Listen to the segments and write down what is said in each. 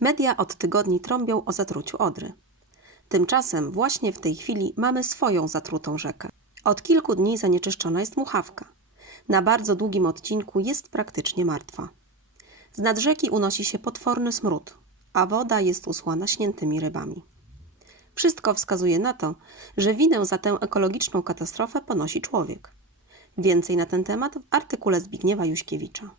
Media od tygodni trąbią o zatruciu Odry. Tymczasem właśnie w tej chwili mamy swoją zatrutą rzekę. Od kilku dni zanieczyszczona jest Muchawka. Na bardzo długim odcinku jest praktycznie martwa. Z nad rzeki unosi się potworny smród, a woda jest usłana śniętymi rybami. Wszystko wskazuje na to, że winę za tę ekologiczną katastrofę ponosi człowiek. Więcej na ten temat w artykule Zbigniewa Juśkiewicza.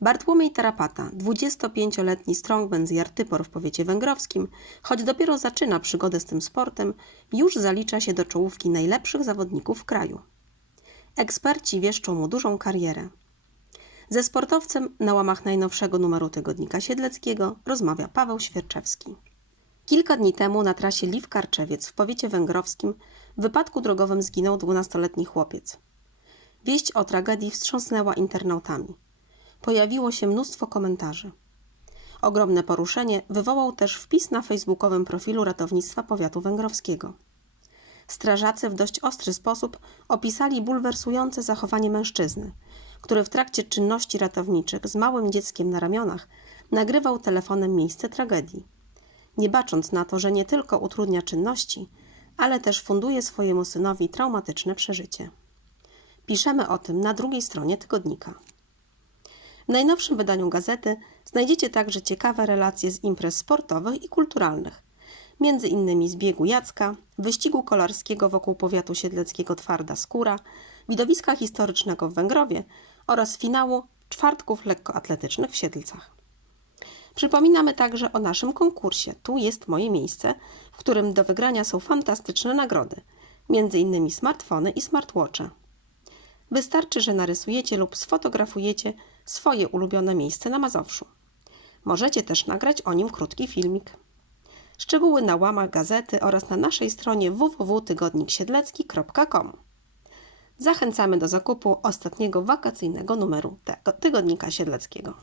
Bartłomiej Tarapata, 25-letni strongman z Jartypor w powiecie węgrowskim, choć dopiero zaczyna przygodę z tym sportem, już zalicza się do czołówki najlepszych zawodników w kraju. Eksperci wieszczą mu dużą karierę. Ze sportowcem na łamach najnowszego numeru Tygodnika Siedleckiego rozmawia Paweł Świerczewski. Kilka dni temu na trasie Liw-Karczewiec w powiecie węgrowskim w wypadku drogowym zginął 12-letni chłopiec. Wieść o tragedii wstrząsnęła internautami. Pojawiło się mnóstwo komentarzy. Ogromne poruszenie wywołał też wpis na facebookowym profilu Ratownictwa Powiatu Węgrowskiego. Strażacy w dość ostry sposób opisali bulwersujące zachowanie mężczyzny, który w trakcie czynności ratowniczych z małym dzieckiem na ramionach nagrywał telefonem miejsce tragedii, nie bacząc na to, że nie tylko utrudnia czynności, ale też funduje swojemu synowi traumatyczne przeżycie. Piszemy o tym na drugiej stronie tygodnika. W najnowszym wydaniu gazety znajdziecie także ciekawe relacje z imprez sportowych i kulturalnych, między innymi z biegu Jacka, wyścigu kolarskiego wokół powiatu siedleckiego Twarda Skóra, widowiska historycznego w Węgrowie oraz finału czwartków lekkoatletycznych w Siedlcach. Przypominamy także o naszym konkursie Tu jest moje miejsce, w którym do wygrania są fantastyczne nagrody, innymi smartfony i smartwatche. Wystarczy, że narysujecie lub sfotografujecie swoje ulubione miejsce na Mazowszu. Możecie też nagrać o nim krótki filmik. Szczegóły na łamach gazety oraz na naszej stronie www.tygodniksiedlecki.com. Zachęcamy do zakupu ostatniego wakacyjnego numeru tego tygodnika siedleckiego.